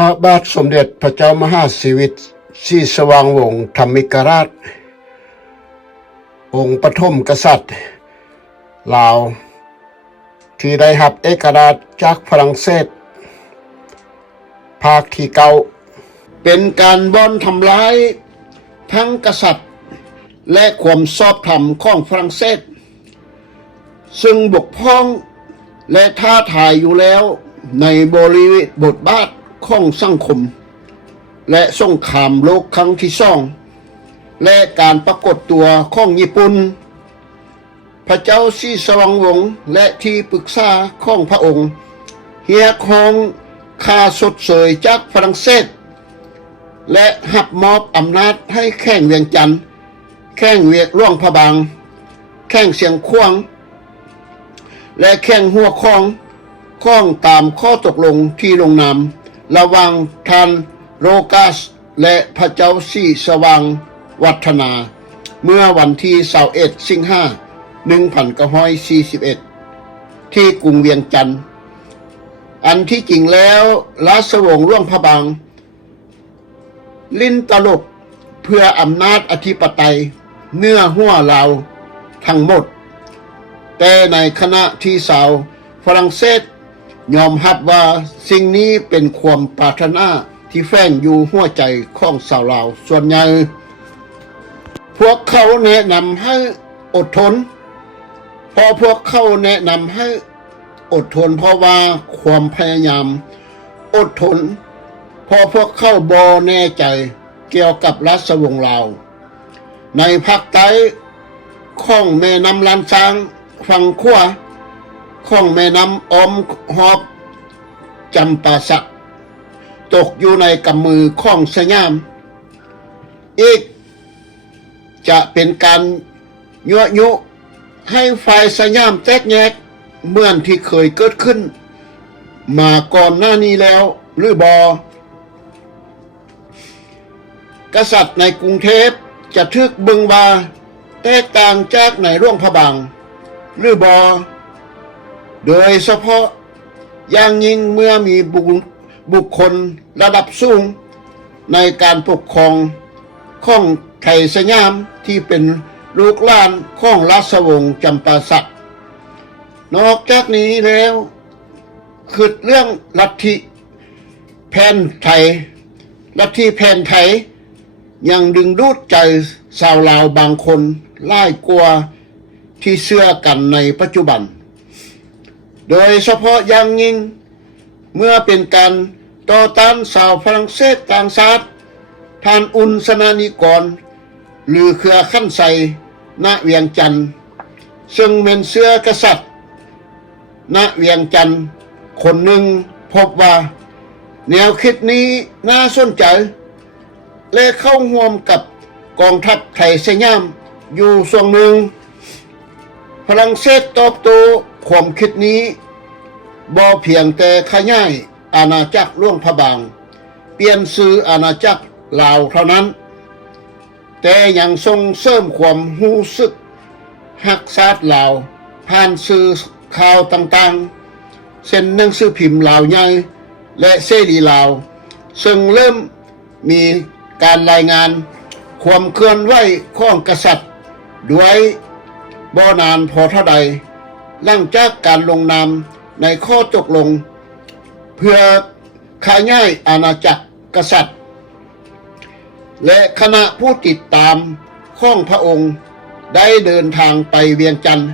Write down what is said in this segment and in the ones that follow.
พระบาทสมเด็จพระเจ้ามหาสิริศรีสว่างวงศ์ธรรมิกราชองค์ปฐมกษัตริย์ลาวที่ได้รับเอกราชจากฝรั่งเศสภาคที่เก้าเป็นการบ่อนทำลายทั้งกษัตริย์และความชอบธรรมของฝรั่งเศสซึ่งบกพร่องและท้าทายอยู่แล้วในบริบทบาทของสังคมและสงครามโลกครั้งที่สองและการปรากฏตัวของญี่ปุ่นพระเจ้าศรีสว่างวงศ์และที่ปรึกษาของพระองค์เฮียคองค่าสดเสยจากฝรั่งเศสและหับมอบอำนาจให้แข้งเวียงจันทร์แข้งเวียกหลวงพระบางแข้งเสียงขวางและแข้งหัวคองข้องตามข้อตกลงที่ลงนามระหว่างท่านโรกัสและพระเจ้าศรีสว่างวัฒนาเมื่อวันที่21สิงหาคม1941ที่กรุงเวียงจันทร์อันที่จริงแล้วราชวงศ์หลวงพระบางลิ้นตลบเพื่ออำนาจอธิปไตยเนื้อหัวลาวทั้งหมดแต่ในขณะที่ชาวฝรั่งเศสยอมรับว่าสิ่งนี้เป็นความปรารถนาที่แฝงอยู่หัวใจของชาวลาวส่วนใหญ่พวกเขาแนะนำให้อดทนพวกเขาแนะนำให้อดทนเพราะว่าความพยายามอดทนพวกเขาบ่แน่ใจเกี่ยวกับราชวงศ์ลาวในภาคใต้ของแม่น้ำลานช้างฝั่งขวาของแม่น้ำออมหอบจำปาสักตกอยู่ในกำมือของสยามอีกจะเป็นการยั่วยุให้ฝ่ายสยามแตกแยกเหมือนที่เคยเกิดขึ้นมาก่อนหน้านี้แล้วหรือบกษัตริย์ในกรุงเทพจะทึกบึงว่าแตกต่างจากในหลวงพระบางหรือบโดยเฉพาะอย่างยิ่งเมื่อมีบุคคลระดับสูงในการปกครองของไทยสยามที่เป็นลูกหลานของราชวงศ์จำปาสักนอกจากนี้แล้วคือเรื่องลัทธิแผ่นไทยลัทธิแผ่นไทยยังดึงดูดใจชาวลาวบางคนหลายกว่าที่เชื่อกันในปัจจุบันโดยเฉพาะอย่างยิ่งเมื่อเป็นการต่อต้านชาวฝรั่งเศสต่างชาติท่านอุนสนานิกรหรือเครือขั้นไซณเวียงจันทร์ซึ่งเป็นเสื้อกษัตริย์ณเวียงจันทร์คนหนึ่งพบว่าแนวคิดนี้น่าสนใจและเข้าร่วมกับกองทัพไทยสยามอยู่ส่วนหนึ่งฝรั่งเศสตอบโต้ความคิดนี้บ่เพียงแต่ขยายอาณาจักรหลวงพระบางเปลี่ยนชื่ออาณาจักรลาวเท่านั้นแต่ยังส่งเสริมความรู้สึกฮักชาติลาวผ่านสื่อข่าวต่างๆเช่นหนังสือพิมพ์ลาวใหญ่และเสรีลาวซึ่งเริ่มมีการรายงานความเคลื่อนไหวของกษัตริย์ด้วยบ่นานพอเท่าใดหลังจากการลงนามในข้อตกลงเพื่อขยายอาณาจักรกษัตริย์และคณะผู้ติดตามของพระองค์ได้เดินทางไปเวียงจันทร์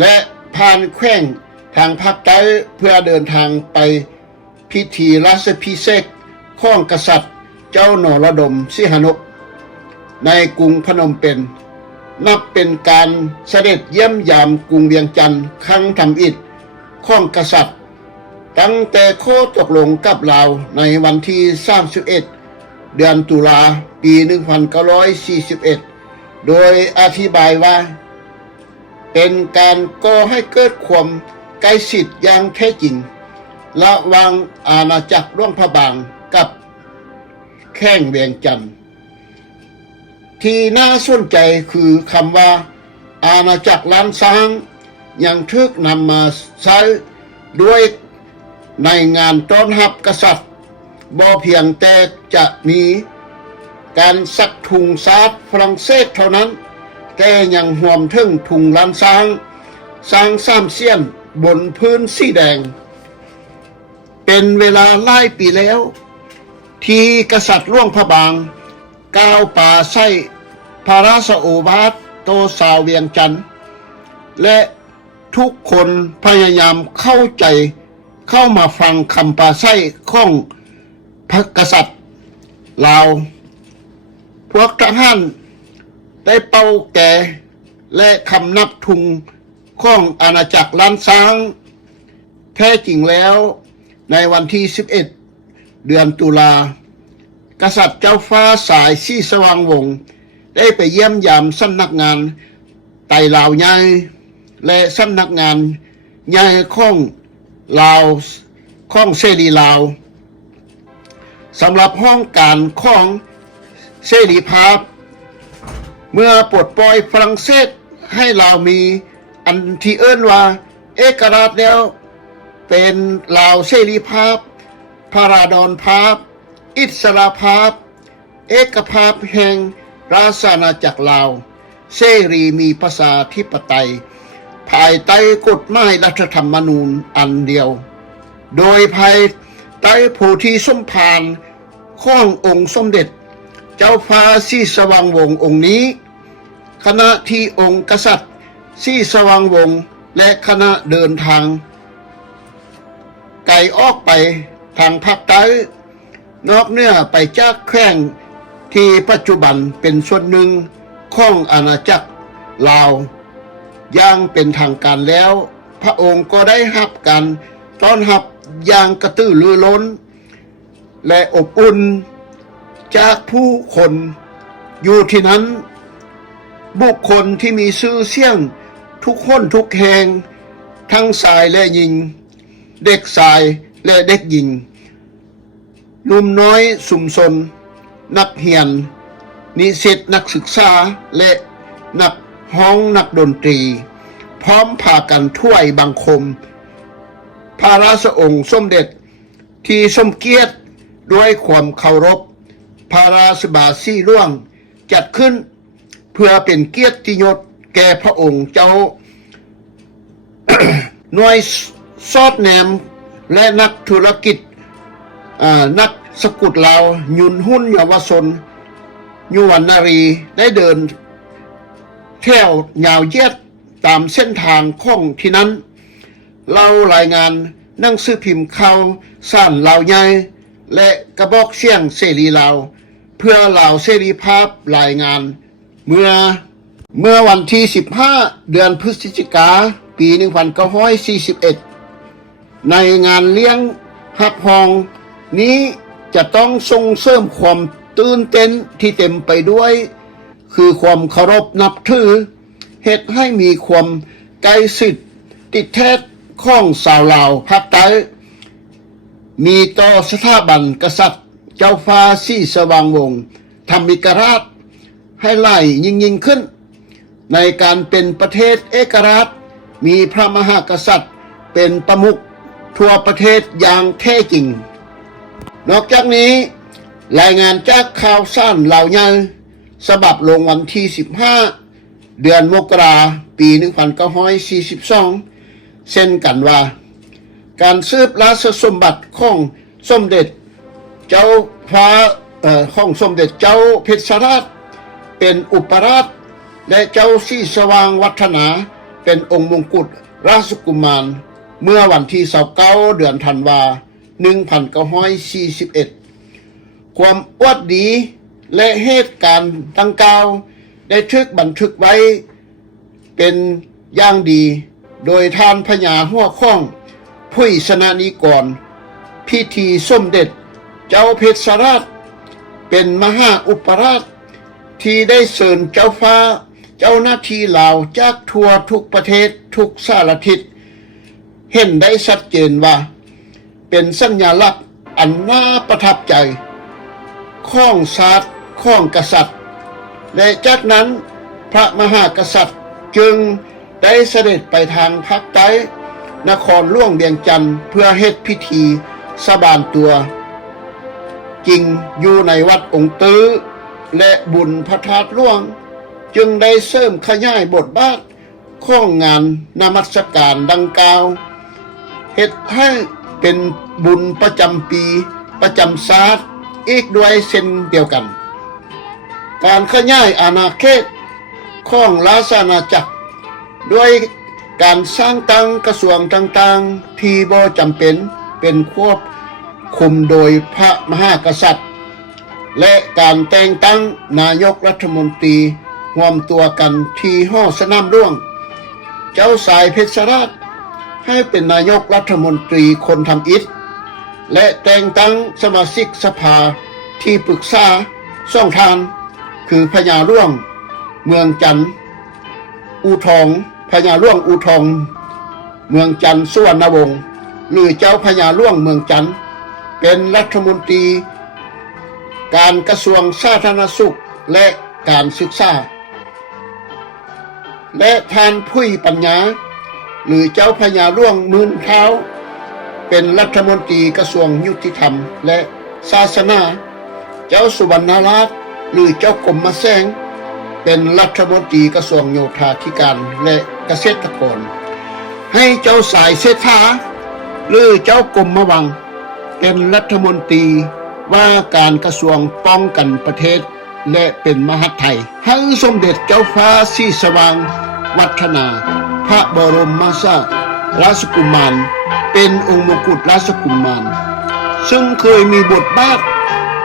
และผ่านแขวงทางภาคใต้เพื่อเดินทางไปพิธีราชพิเศษกของกษัตริย์เจ้านรดมสิหนกในกรุงพนมเปญนับเป็นการเสด็จเยี่ยมยามกรุงเวียงจันทร์ครั้งทำอิฐของกษัตริย์ตั้งแต่ข้อตกลงกับลาวในวันที่31เดือนตุลาปี1941โดยอธิบายว่าเป็นการก่อให้เกิดความใกล้ชิดอย่างแท้จริงระหว่างอาณาจักรหลวงพระบางกับแข้งเวียงจันทร์ที่น่าสนใจคือคำว่าอาณาจักรล้านช้างยังถูกนำมาใช้ด้วยในงานต้อนรับกษัตริย์ บ่เพียงแต่จะมีการสักถุงซาดฝรั่งเศสเท่านั้นแต่ยังรวมถึงถุงล้านสร้าง3 เสี้ยนบนพื้นสีแดงเป็นเวลาหลายปีแล้วที่กษัตริย์หลวงพระบางก้าวป่าไส้พระราชโอวาทโตสาวเวียงจันทร์และทุกคนพยายามเข้าใจเข้ามาฟังคำป่าไส้ของพระกษัตริย์ลาวพวกทหารได้เป่าแก่และคำนับทุงของอาณาจักรล้านช้างแท้จริงแล้วในวันที่11เดือนตุลากษัตริย์เจ้าฟ้าสายสีสว่างวงศ์ได้ไปเยี่ยมยามสำนักงานไต่ลาวใหญ่และสำนักงานใหญ่ของลาวของเสรีลาวสำหรับห้องการของเสรีภาพเมื่อปลดปล่อยฝรั่งเศสให้ลาวมีอันที่เอิ้นว่าเอกราชแล้วเป็นลาวเสรีภาพพาราดอนภาพอิสระภาพเอกภาพแห่งราชอาณาจักรลาวเสรีมีประชาธิปไตยภายใต้กฎหมายรัฐธรรมนูญอันเดียวโดยภายใต้โพธิสมภารขององค์สมเด็จเจ้าฟ้าศรีสว่างวงศ์องค์นี้ขณะที่องค์กษัตริย์ศรีสว่างวงศ์และคณะเดินทางไกลออกไปทางภาคใต้นอกเหนือไปจากแขวงที่ปัจจุบันเป็นส่วนหนึ่งของอาณาจักรลาวอย่างเป็นทางการแล้วพระองค์ก็ได้รับการต้อนรับอย่างกระตือรือร้นและอบอุ่นจากผู้คนอยู่ที่นั้นบุคคลที่มีชื่อเสียงทุกคนทุกแห่งทั้งชายและหญิงเด็กชายและเด็กหญิงหนุ่มน้อยสุมชนนักเรียนนิสิตนักศึกษาและนักฮ้องนักดนตรีพร้อมพากันถ้วยบังคมพระราชองค์สมเด็จที่สมเกียรติด้วยความเคารพพระราชบาสีหลวงจัดขึ้นเพื่อเป็นเกียรติยศแก่พระองค์เจ้า หน่วยซอดแนมและนักธุรกิจนักสกุลลาวยุนหุ้นเยาวชนยุวรรณรีได้เดินแถวยาวเหยียดตามเส้นทางของที่นั้นเรารายงานหนังสือพิมพ์ข่าวสารลาวใหญ่และกระบอกเสียงเสรีลาวเพื่อลาวเสรีภาพรายงานเมื่อวันที่15เดือนพฤศจิกาปี1941ในงานเลี้ยงฮับฮองนี้จะต้องส่งเสริมความตื่นเต้นที่เต็มไปด้วยคือความเคารพนับถือเฮ็ดให้มีความใกล้ชิดติดแท้ของชาวลาวภาคใต้มีต่อสถาบันกษัตริย์เจ้าฟ้าศรีสว่างวงศ์ธรรมิกราชให้ไล่ยิ่งขึ้นในการเป็นประเทศเอกราชมีพระมหากษัตริย์เป็นประมุขทั่วประเทศอย่างแท้จริงนอกจากนี้รายงานจากข่าวสารเหล่ายังฉบับลงวันที่15เดือนมกราปี1942เช่นกันว่าการสืบราชสมบัติของสมเด็จเจ้าฟ้าของสมเด็จเจ้าเพชรราชเป็นอุปราชและเจ้าศรีสว่างวัฒนาเป็นองค์มงกุฎราชกุมารเมื่อวันที่29เดือนธันวา1941ความอวดดีและเหตุการณ์ดังกล่าวได้ถูกบันทึกไว้เป็นอย่างดีโดยท่านพญาหัวข้องผู้สนานิกรพิธีสมเด็จเจ้าเพชรราชเป็นมหาอุปราชที่ได้เชิญเจ้าฟ้าเจ้าหน้าที่ลาวจากทั่วทุกประเทศทุกสารทิศเห็นได้ชัดเจนว่าเป็นสัญลักษณ์อันน่าประทับใจของชาติของกษัตริย์และจากนั้นพระมหากษัตริย์จึงได้เสด็จไปทางภาคใต้นครหลวงเวียงจันทร์เพื่อเฮ็ดพิธีสาบานตัว จริงอยู่ในวัดองค์ตื้อและบุญพระธาตุหลวงจึงได้เสริมขยายบทบาทของงานนมัสการดังกล่าวเฮ็ดให้เป็นบุญประจำปีประจำศาสตร์อีกด้วยเช่นเดียวกันการขยายอาณาเขตของราชอาณาจักรด้วยการสร้างตั้งกระทรวงต่างๆที่บ่จำเป็นควบคุมโดยพระมหากษัตริย์และการแต่งตั้งนายกรัฐมนตรีรวมตัวกันที่หอสนามหลวงเจ้าสายเพชรราชให้เป็นนายกรัฐมนตรีคนทำอิฐและแต่งตั้งสมาชิกสภาที่ปรึกษาส่องทานคือพญาหลวงเมืองจันทร์อูทองพญาหลวงอูทองเมืองจันทร์สุวรรณวงศ์หรือเจ้าพญาหลวงเมืองจันทร์เป็นรัฐมนตรีการกระทรวงสาธารณสุขและการศึกษาและท่านพุ้ยปัญญาหรือเจ้าพญาหลวงมื่นเท้าเป็นรัฐมนตรีกระทรวงยุติธรรมและศาสนาเจ้าสุวรรณราชหรือเจ้ากรมมะแสงเป็นรัฐมนตรีกระทรวงโยธาธิการและเกษตรกรให้เจ้าสายเศรษฐาหรือเจ้ากรมมะวังเป็นรัฐมนตรีว่าการกระทรวงป้องกันประเทศและเป็นมหาดไทยให้สมเด็จเจ้าฟ้าศรีสว่างวัฒนาพระบรมราชกุมารเป็นองค์มกุฎราชกุมารซึ่งเคยมีบทบาท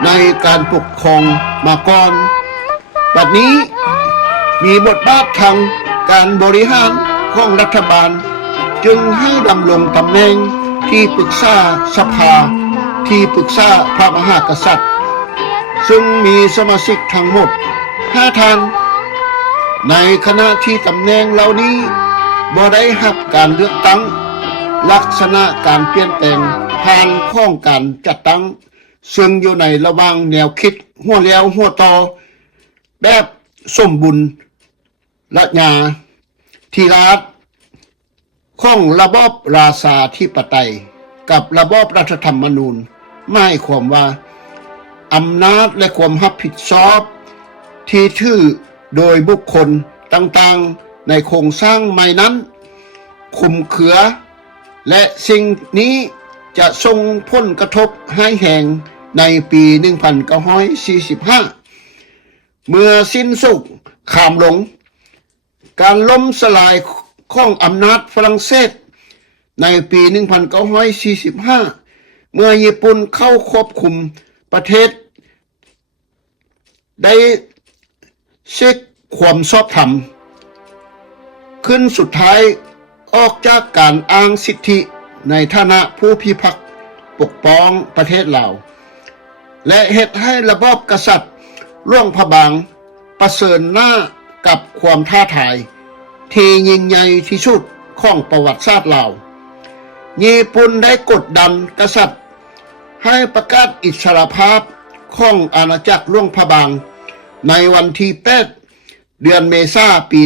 ในการปกครองมาก่อนบัดนี้มีบทบาททางการบริหารของรัฐบาลจึงให้ดำรงตำแหน่งที่ปรึกษาสภาที่ปรึกษาพระมหากษัตริย์ซึ่งมีสมาชิกทั้งหมด5ท่านในขณะที่ตำแหน่งเหล่านี้บ่ได้รับการเลือกตั้งลักษณะการเปลี่ยนแปลงผ่านข้องการจัดตั้งซึ่งอยู่ในระหว่างแนวคิดหัวแล้วหัวต่อแบบสมบุญละญาธิราชของระบอบราชาธิปไตยกับระบอบรัฐธรรมนูญหมายความว่าอำนาจและความรับผิดชอบที่ถือโดยบุคคลต่างๆในโครงสร้างใหม่นั้นคุมเขือและสิ่งนี้จะส่งผลกระทบให้แห่งในปี 1945 เมื่อสิ้นสุดขามหลงการล้มสลายของอำนาจฝรั่งเศสในปี 1945 เมื่อญี่ปุ่นเข้าควบคุมประเทศได้เช็คความชอบธรรมขึ้นสุดท้ายออกจากการอ้างสิทธิในฐานะผู้พิทักษ์ปกป้องประเทศลาวและเฮ็ดให้ระบอบกษัตริย์ล่วงพระบางประเสริญหน้ากับความท้าทายที่ยิ่งใหญ่ที่สุดของประวัติศาสตร์ลาวญี่ปุ่นได้กดดันกษัตริย์ให้ประกาศอิสรภาพของอาณาจักรล่วงพระบางในวันที่8เดือนเมษายนปี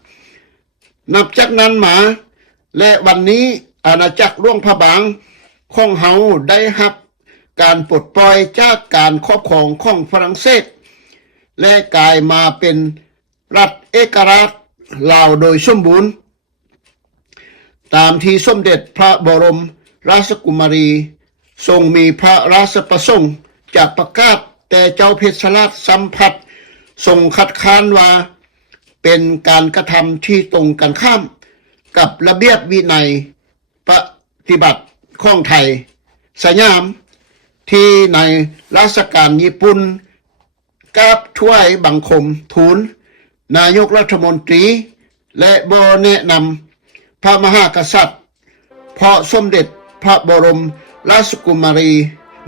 1945 นับจากนั้นมาและวันนี้อาณาจักรล่วงพระบางของเฮาได้รับการปลดปล่อยจากการครอบครองของฝรั่งเศสและกลายมาเป็นรัฐเอกราชลาวโดยสมบูรณ์ตามที่สมเด็จพระบรมราชกุมารีทรงมีพระราชประสงค์จะประกาศแต่เจ้าเพชรราชสัมผัสทรงคัดค้านว่าเป็นการกระทำที่ตรงกันข้ามกับระเบียบวินัยปฏิบัติของไทยสยามที่ในราชการญี่ปุ่นกราบถวายบังคมทูลนายกรัฐมนตรีและบ่แนะนำพระมหากษัตริย์เพราะสมเด็จพระบรมราชกุมารี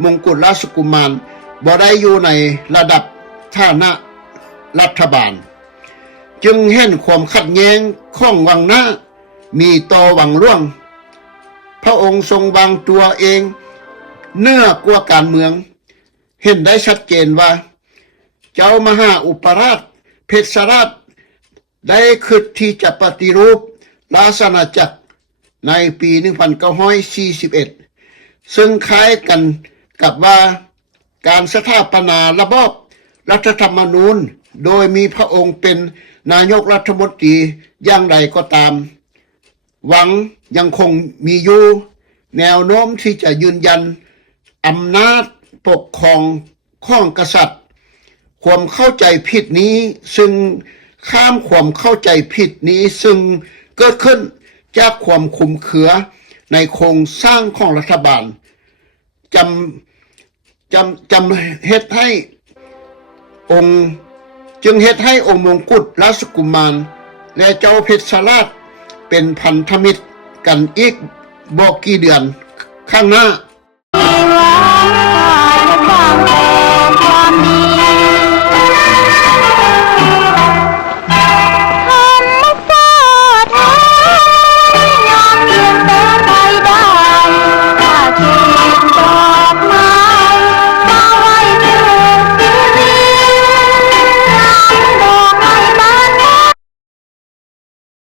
มงกุฎราชกุมารบ่ได้อยู่ในระดับฐานะรัฐบาลจึงเห็นความขัดแย้งของวังหน้ามีต่อวังล่วงพระองค์ทรงวางตัวเองเหนือกว่าการเมืองเห็นได้ชัดเจนว่าเจ้ามหาอุปราชเพชรราชได้คิดที่จะปฏิรูปราชอาณาจักรในปี 1941 ซึ่งคล้ายกัน กับว่าการสถาปนาระบอบรัฐธรรมนูญโดยมีพระองค์เป็นนายกรัฐมนตรีอย่างไรก็ตามหวังยังคงมีอยู่แนวโน้มที่จะยืนยันอำนาจปกครองของกษัตริย์ความเข้าใจผิดนี้ซึ่งข้ามความเข้าใจผิดนี้ซึ่งเกิดขึ้นจากความคุมเคือในโครงสร้างของรัฐบาลจำเฮ็ดให้องค์จึงเฮ็ดให้องค์มงกุฎราชกุมารและเจ้าเพชรราชเป็นพันธมิตรกันอีกบอกกี่เดือนข้างหน้า